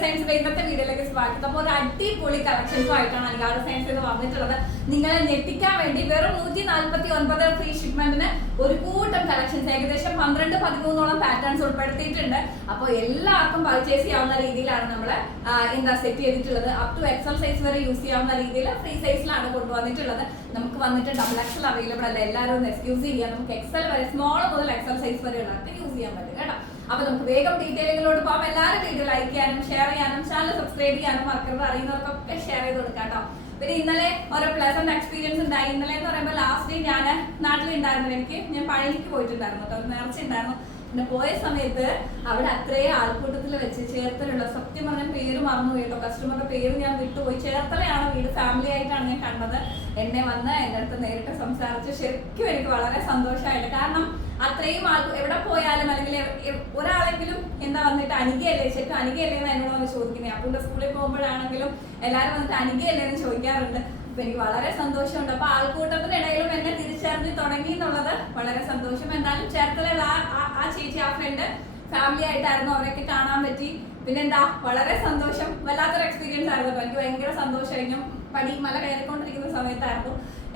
ഡിസൈൻസിന്റെ ഇന്നത്തെ വീഡിയോയിലേക്ക് സ്വാഗതം. അപ്പോൾ ഒരു അടിപൊളി കളക്ഷൻസും ആയിട്ടാണ് അലങ്കാര സയൻസ് വന്നിട്ടുള്ളത്. നിങ്ങളെ ഞെട്ടിക്കാൻ വേണ്ടി വെറും നൂറ്റി നാല്പത്തി ഒൻപത് ഫ്രീ ഷിപ്മെന്റിന് ഒരു കളക്ഷൻസ് ഏകദേശം പന്ത്രണ്ട് പതിമൂന്നോളം പാറ്റേൺസ് ഉൾപ്പെടുത്തിയിട്ടുണ്ട്. അപ്പോൾ എല്ലാവർക്കും പർച്ചേസ് ചെയ്യാവുന്ന രീതിയിലാണ് നമ്മൾ എന്താ സെറ്റ് ചെയ്തിട്ടുള്ളത്. അപ് ടു എക്സൽ സൈസ് വരെ യൂസ് ചെയ്യാവുന്ന രീതിയിൽ ഫ്രീ സൈസിലാണ് കൊണ്ടുവന്നിട്ടുള്ളത്. നമുക്ക് വന്നിട്ട് ഡബിൾ എക്സൽ അവൈലബിൾ അല്ല. എല്ലാവരും ഒന്ന് എക്സ്ക്യൂസ് ചെയ്യാം നമുക്ക് എക്സൽ വരെ സ്മോൾ മുതൽ എക്സൽ സൈസ് വരെ ഉള്ളവർക്ക് യൂസ് ചെയ്യാൻ പറ്റും കേട്ടോ. അപ്പൊ നമുക്ക് വേഗം ഡീറ്റെയിലുകളോട് പോകാം. എല്ലാവരും വീഡിയോ ലൈക്ക് ചെയ്യാനും ഷെയർ ചെയ്യാനും ചാനൽ സബ്സ്ക്രൈബ് ചെയ്യാനും മറക്കരുത്. അറിയുന്നവർക്കൊക്കെ ഷെയർ ചെയ്ത് കൊടുക്കാം കേട്ടോ. പിന്നെ ഇന്നലെ ഓരോ പ്ലസന്റ് എക്സ്പീരിയൻസ് ഉണ്ടായി. ഇന്നലെ എന്ന് പറയുമ്പോൾ ലാസ്റ്റ് ഡേ ഞാൻ നാട്ടിലുണ്ടായിരുന്നു എനിക്ക്. ഞാൻ പഴനിക്ക് പോയിട്ടുണ്ടായിരുന്നു കേട്ടോ. നേർച്ച ഉണ്ടായിരുന്നു പിന്നെ പോയ സമയത്ത് അവിടെ അത്രയും ആൾക്കൂട്ടത്തിൽ വെച്ച് ചേർത്തലുള്ള സത്യം പറഞ്ഞ പേര് മറന്നു കേട്ടോ. കസ്റ്റമറുടെ പേര് ഞാൻ വിട്ടുപോയി. ചേർത്തലയാണ് വീട്. ഫാമിലി ആയിട്ടാണ് ഞാൻ കണ്ടത്. എന്നെ വന്ന് എന്റെ അടുത്ത് നേരിട്ട് സംസാരിച്ച് ശരിക്കും എനിക്ക് വളരെ സന്തോഷമായിട്ട് കാരണം അത്രയും ആൾ എവിടെ പോയാലും അല്ലെങ്കിൽ ഒരാളെങ്കിലും എന്താ വന്നിട്ട് അനികയല്ലേ ശരിക്കും അനികയല്ലേ എന്ന് എന്നോട് വന്ന് ചോദിക്കുന്നത്. അപ്പോൾ സ്കൂളിൽ പോകുമ്പോഴാണെങ്കിലും എല്ലാവരും വന്നിട്ട് അനികയല്ലേ എന്ന് ചോദിക്കാറുണ്ട്. അപ്പൊ എനിക്ക് വളരെ സന്തോഷമുണ്ട്. അപ്പൊ ആൾക്കൂട്ടത്തിനിടയിലും എന്നെ തിരിച്ചറിഞ്ഞ് തുടങ്ങി എന്നുള്ളത് വളരെ സന്തോഷം. എന്തായാലും ചേർത്തലയുള്ള ആ ചേച്ചി ആ ഫ്രണ്ട് ഫാമിലി ആയിട്ടായിരുന്നു അവരൊക്കെ കാണാൻ പറ്റി. പിന്നെന്താ വളരെ സന്തോഷം. വല്ലാത്തൊരു എക്സ്പീരിയൻസ് ആയിരുന്നു. എനിക്ക് ഭയങ്കര സന്തോഷമായിരിക്കും. പടി മല കയറിക്കൊണ്ടിരിക്കുന്ന സമയത്തായിരുന്നു.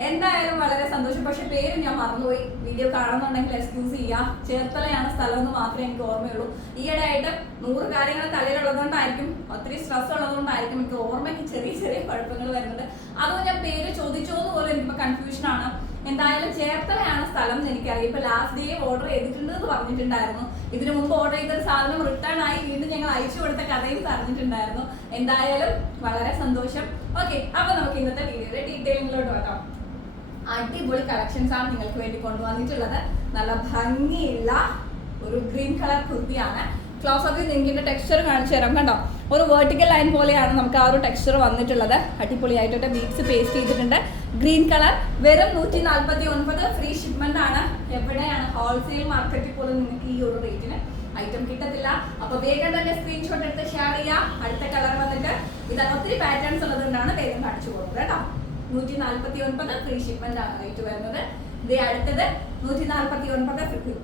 എന്തായാലും വളരെ സന്തോഷം. പക്ഷെ പേര് ഞാൻ മറന്നുപോയി. വീഡിയോ കാണുന്നുണ്ടെങ്കിൽ എക്സ്ക്യൂസ് ചെയ്യാം. ചേർത്തലയാണ് സ്ഥലം എന്ന് മാത്രമേ എനിക്ക് ഓർമ്മയുള്ളൂ. ഈയിടെ ആയിട്ട് നൂറ് കാര്യങ്ങൾ തലയിലുള്ളതുകൊണ്ടായിരിക്കും ഒത്തിരി സ്ട്രെസ് ഉള്ളതുകൊണ്ടായിരിക്കും എനിക്ക് ഓർമ്മയ്ക്ക് ചെറിയ ചെറിയ കുഴപ്പങ്ങൾ വരുന്നത്. അതോ ഞാൻ പേര് ചോദിച്ചോ എന്ന് പോലും കൺഫ്യൂഷൻ ആണ്. എന്തായാലും ചേർത്തലയാണ് സ്ഥലം എന്ന് എനിക്കറിയാം. ഇപ്പൊ ലാസ്റ്റ് ഡേ ഓർഡർ ചെയ്തിട്ടുണ്ട് എന്ന് പറഞ്ഞിട്ടുണ്ടായിരുന്നു. ഇതിനു മുമ്പ് ഓർഡർ ചെയ്ത ഒരു സാധനം റിട്ടേൺ ആയി. വീണ്ടും ഞങ്ങൾ അയച്ചു കൊടുത്ത കഥയും പറഞ്ഞിട്ടുണ്ടായിരുന്നു. എന്തായാലും വളരെ സന്തോഷം. ഓക്കെ അപ്പൊ നമുക്ക് ഇന്നത്തെ വീഡിയോയുടെ ഡീറ്റെയിലിങ്ങിലോട്ട് വരാം. അടിപൊളി കളക്ഷൻസ് ആണ് നിങ്ങൾക്ക് വേണ്ടി കൊണ്ടുവന്നിട്ടുള്ളത്. നല്ല ഭംഗിയുള്ള ഒരു ഗ്രീൻ കളർ കുർത്തിയാണ്. ക്ലോസ് അപ്പിൽ നിങ്ങൾക്ക് ടെക്സ്ചർ കാണിച്ചു തരാം കണ്ടോ? ഒരു വെർട്ടിക്കൽ ലൈൻ പോലെയാണ് നമുക്ക് ആ ഒരു ടെക്സ്ചർ വന്നിട്ടുള്ളത്. അടിപൊളിയായിട്ട് ബീഡ്സ് പേസ്റ്റ് ചെയ്തിട്ടുണ്ട്. ഗ്രീൻ കളർ വെറും നൂറ്റി നാൽപ്പത്തി ഒൻപത് ഫ്രീ ഷിപ്മെന്റ് ആണ്. എവിടെയാണ് ഹോൾസെയിൽ മാർക്കറ്റിൽ പോലും നിങ്ങൾക്ക് ഈ ഒരു റേറ്റിന് ഐറ്റം കിട്ടത്തില്ല. അപ്പൊ വേഗം തന്നെ സ്ക്രീൻഷോട്ട് എടുത്ത് ഷെയർ ചെയ്യാം. അടുത്ത കളർ വന്നിട്ട് ഇതാണ് ഒത്തിരി പാറ്റേൺസ് ഉള്ളതുകൊണ്ടാണ് വേഗം കാണിച്ചു പോകുന്നത് കേട്ടോ. നൂറ്റി നാൽപ്പത്തി ഒൻപത് ഫ്രീ ഷിപ്മെന്റ് ആണ് റേറ്റ് വരുന്നത്. ഇത് അടുത്തത് നൂറ്റി നാൽപ്പത്തി ഒൻപത് ഫ്രീ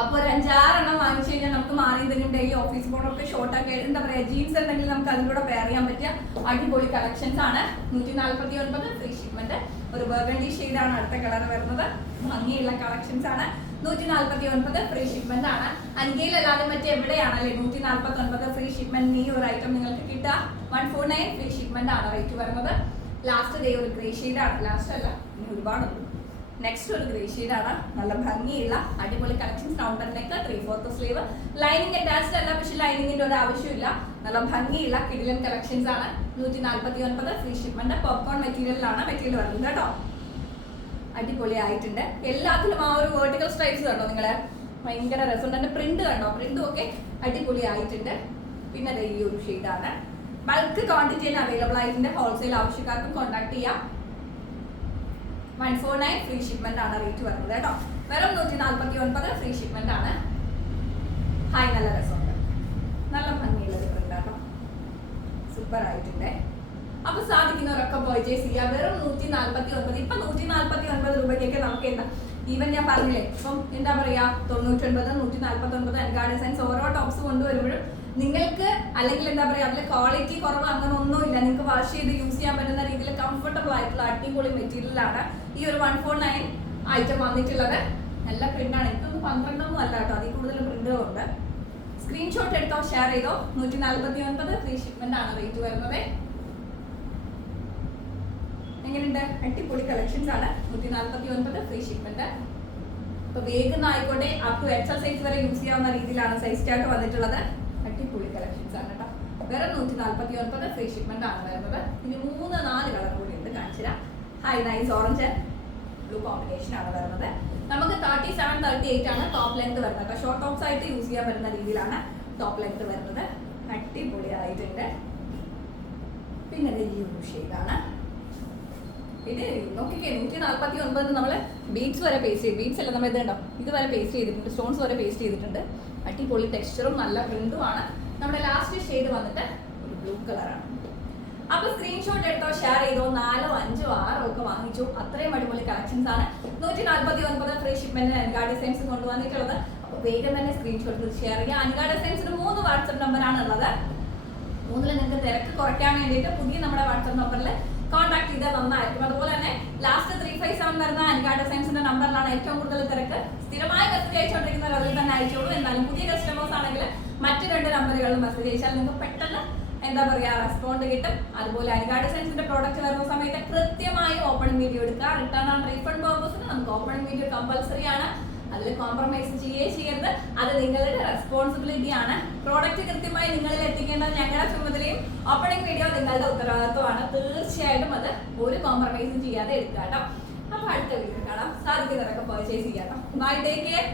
അപ്പൊ ഒരു അഞ്ചാറെണ്ണം വാങ്ങിച്ചു കഴിഞ്ഞാൽ നമുക്ക് മാറി എന്തെങ്കിലും ഡെയിലി ഓഫീസ് ബോർഡൊക്കെ ആക്കി. എന്താ പറയാ ജീൻസ് ഉണ്ടെങ്കിൽ നമുക്ക് അതിലൂടെ പെയർ ചെയ്യാൻ പറ്റിയ അടിപൊളി കളക്ഷൻസ് ആണ്. നൂറ്റി നാൽപ്പത്തി ഒൻപത് ഫ്രീ ഷിപ്മെന്റ് ഒരു ബർഗണ്ടി ആണ് അടുത്ത കളർ വരുന്നത്. ഭംഗിയുള്ള കളക്ഷൻസ് ആണ്. നൂറ്റി നാൽപ്പത്തി ഒൻപത് ഫ്രീ ഷിപ്മെന്റ് ആണ്. അൻകയിലല്ലാതെ മറ്റേ എവിടെയാണല്ലേ നൂറ്റി നാൽപ്പത്തി ഒൻപത് ഫ്രീ ഷിപ്മെന്റ് ഈ ഒരു ഐറ്റം നിങ്ങൾക്ക് കിട്ടുക. One four nine free shipment ആണ് റേറ്റ് വരുന്നത്. ലാസ്റ്റ് ഡേ ഒരു ഗ്രേ ആണ്. ലാസ്റ്റ് അല്ല ഇനി ഒരുപാടുണ്ട് നെക്സ്റ്റ് ഒരു ഗ്രേ ആണ്. നല്ല ഭംഗിയുള്ള അടിപൊളി collections കൗണ്ടറിനേക്ക് neck three fourth sleeve lining attached അല്ല പക്ഷെ ലൈനിങ്ങിന്റെ ഒരു ആവശ്യമില്ല. നല്ല ഭംഗിയുള്ള കിടിലൻ കളക്ഷൻസ് ആണ്. നൂറ്റി നാൽപ്പത്തി ഒൻപത് ഫ്രീ ഷിപ്മെന്റ് പോപ്കോൺ മെറ്റീരിയലിലാണ് മെറ്റീരിയൽ വരുന്നത് കേട്ടോ. അടിപൊളി ആയിട്ടുണ്ട് എല്ലാത്തിലും ആ ഒരു വേർട്ടിക്കൽ സ്ട്രൈപ്സ് കണ്ടോ നിങ്ങളെ? ഭയങ്കര രസം. തന്നെ പ്രിന്റ് കണ്ടോ? പ്രിന്റും ഒക്കെ അടിപൊളി ആയിട്ടുണ്ട് പിന്നെ ഈ ഒരു ഷെയ്ഡാണ് ബൾക്ക് ക്വാണ്ടിറ്റിയിൽ അവൈലബിൾ ആയിട്ടുണ്ട്. ഹോൾസെയിൽ ആവശ്യക്കാർക്കും കോൺടാക്ട് ചെയ്യാം. One four nine free shipment ആണ് റേറ്റ് വരുന്നത് കേട്ടോ. വെറും നൂറ്റി നാൽപ്പത്തി ഒൻപത് ഫ്രീ ഷിപ്മെന്റ് ആണ്. ഹായ് നല്ല രസമുണ്ട്. നല്ല ഭംഗിയുള്ള ഒരു പ്രിന്റ് കേട്ടോ സൂപ്പർ ആയിട്ടുണ്ട്. അപ്പൊ സാധിക്കുന്നവരൊക്കെ പർച്ചേസ് ചെയ്യുക വെറും നൂറ്റി നാൽപ്പത്തി ഒൻപത് ഇപ്പൊ നൂറ്റി നാൽപ്പത്തി ഒൻപത് രൂപയ്ക്കൊക്കെ നമുക്ക് എന്താ? ഈവൻ ഞാൻ പറഞ്ഞില്ലേ ഇപ്പം എന്താ പറയാ? തൊണ്ണൂറ്റി ഒൻപത് നൂറ്റി നാൽപ്പത്തി ഒൻപത് എനിക്ക് ഡിസൈൻസ് ഓരോ ടോപ്സ് കൊണ്ടുവരുമ്പോഴും നിങ്ങൾക്ക് അല്ലെങ്കിൽ എന്താ പറയാ അതിൽ ക്വാളിറ്റി കുറവ് അങ്ങനെ ഒന്നുമില്ല നിങ്ങൾക്ക് വാഷ് ചെയ്ത് യൂസ് ചെയ്യാൻ പറ്റുന്ന രീതിയിൽ കംഫർട്ടബിൾ ആയിട്ടുള്ള അടിപൊളി മെറ്റീരിയലാണ് ഈ ഒരു വൺ ഫോർ നയൻ ഐറ്റം വന്നിട്ടുള്ളത്. നല്ല പ്രിന്റാണ് എനിക്കൊന്ന് പന്ത്രണ്ടൊന്നും അല്ല കേട്ടോ. അതിൽ കൂടുതൽ പ്രിന്റുകളുണ്ട് സ്ക്രീൻഷോട്ട് എടുത്തോ ഷെയർ ചെയ്തോ. നൂറ്റി നാൽപ്പത്തി ഒൻപത് ഫ്രീ ഷിപ്മെന്റ് ആണ് റേറ്റ് വരുന്നത്. എങ്ങനെയുണ്ട്? അടിപൊളി കളക്ഷൻസ് ആണ്. നൂറ്റി നാൽപ്പത്തി ഒൻപത് ഫ്രീ ഷിപ്മെന്റ് ഇപ്പൊ വേഗം ആയിക്കോട്ടെ. അപ് ടു എക്സൽ സൈസ് വരെ യൂസ് ചെയ്യാവുന്ന രീതിയിലാണ് സൈസ് ചാർട്ട് വന്നിട്ടുള്ളത്. അടിപൊളി കളക്ഷൻസ് ആണ് കേട്ടോ. വേറെ നൂറ്റി നാൽപ്പത്തി ഒൻപത് ഫ്രീ ഷിപ്മെന്റ് ആണ് വരുന്നത്. ഇനി മൂന്ന് നാല് കളർ കൂടി ഉണ്ട് കാണിച്ചുതരാം high nice orange blue combination ആണ് വരുന്നത്. നമുക്ക് തേർട്ടി സെവൻ തേർട്ടി എയ്റ്റ് ആണ് ടോപ്പ് ലെങ്ത് വരുന്നത്. ഷോർട്ട് ടോപ്സ് ആയിട്ട് യൂസ് ചെയ്യാൻ പറ്റുന്ന രീതിയിലാണ് ടോപ്പ് ലെങ്ത് വരുന്നത്. അടിപൊളിയായിട്ടുണ്ട്. പിന്നെ ഇത് ഈ ഒരു ഇത് നോക്കിക്കേ നൂറ്റി നാൽപ്പത്തി ഒൻപത് നമ്മൾ ബീഡ്സ് വരെ പേസ്റ്റ് ചെയ്ത് ബീഡ്സ് അല്ല നമ്മൾ ഇത് കണ്ടോ? ഇത് വരെ പേസ്റ്റ് ചെയ്തിട്ടുണ്ട് സ്റ്റോൺസ് വരെ പേസ്റ്റ് ചെയ്തിട്ടുണ്ട്. അടിപൊളി ടെക്സ്ചറും നല്ല പ്രിന്റുമാണ് നമ്മുടെ ലാസ്റ്റ് ഷെയ്ഡ് വന്നിട്ട് ഒരു ബ്ലൂ കളറാണ് അപ്പൊ സ്ക്രീൻഷോട്ട് എടുത്തോ ഷെയർ ചെയ്തോ നാലോ അഞ്ചോ ആറോ ഒക്കെ വാങ്ങിച്ചു. അത്രയും അടിപൊളി കളക്ഷൻസ് ആണ്. നൂറ്റി നാൽപ്പത്തി ഒൻപത് ഫ്രീ ഷിപ്മെന്റിന് എൻകാ ഡിസൈൻസ് കൊണ്ടുവന്നിട്ടുള്ളത്. അപ്പൊ വേഗം തന്നെ സ്ക്രീൻഷോട്ട് ഷെയർ ചെയ്യുക. അനുഗാ ഡിസൈൻസിന് മൂന്ന് വാട്സപ്പ് നമ്പറാണ് ഉള്ളത്. മൂന്നിൽ നിങ്ങൾക്ക് തിരക്ക് കുറയ്ക്കാൻ വേണ്ടിയിട്ട് പുതിയ നമ്മുടെ വാട്സപ്പ് നമ്പറിൽ കോൺടാക്ട് ചെയ്താൽ നന്നായിരിക്കും. അതുപോലെ തന്നെ ലാസ്റ്റ് ത്രീ ഫൈവ് സെവൻ വരുന്ന അൻകാട്ട സയൻസിന്റെ നമ്പറിലാണ് ഏറ്റവും കൂടുതൽ തിരക്ക്. സ്ഥിരമായി മെസ്സേജ് അയച്ചുകൊണ്ടിരിക്കുന്നവർ അതിൽ തന്നെ അയച്ചോളൂ എന്നാലും പുതിയ കസ്റ്റമേഴ്സ് ആണെങ്കിൽ മറ്റു രണ്ട് നമ്പറുകളിൽ മെസ്സേജ് അയച്ചാൽ നിങ്ങൾക്ക് പെട്ടെന്ന് എന്താ പറയാ റെസ്പോണ്ട് കിട്ടും. അതുപോലെ അൻകാട്ട സയൻസിന്റെ പ്രോഡക്റ്റ് വരുന്ന സമയത്ത് കൃത്യമായി ഓപ്പണിംഗ് വീഡിയോ എടുക്കുക. റിട്ടേൺ ആൻഡ് റീഫണ്ട് പേർപ്പസിന് നമുക്ക് ഓപ്പണിംഗ് വീഡിയോ കമ്പൽസറി ആണ്. അതിൽ കോംപ്രമൈസ് ചെയ്യേ ചെയ്യരുത്. അത് നിങ്ങളുടെ റെസ്പോൺസിബിലിറ്റി ആണ്. പ്രോഡക്റ്റ് കൃത്യമായി നിങ്ങളിൽ എത്തിക്കേണ്ടത് ചുമതലയും ഓപ്പണിംഗ് വീഡിയോ നിങ്ങളുടെ ഉത്തരവാദിത്വമാണ്. തീർച്ചയായിട്ടും അത് ഒരു കോംപ്രമൈസും ചെയ്യാതെ എടുക്കുക കേട്ടോ. അപ്പൊ അടുത്ത വീഡിയോ കാണാം. സാധിക്കുന്നവരൊക്കെ പർച്ചേസ് ചെയ്യാം ബൈ ടേക്ക് കെയർ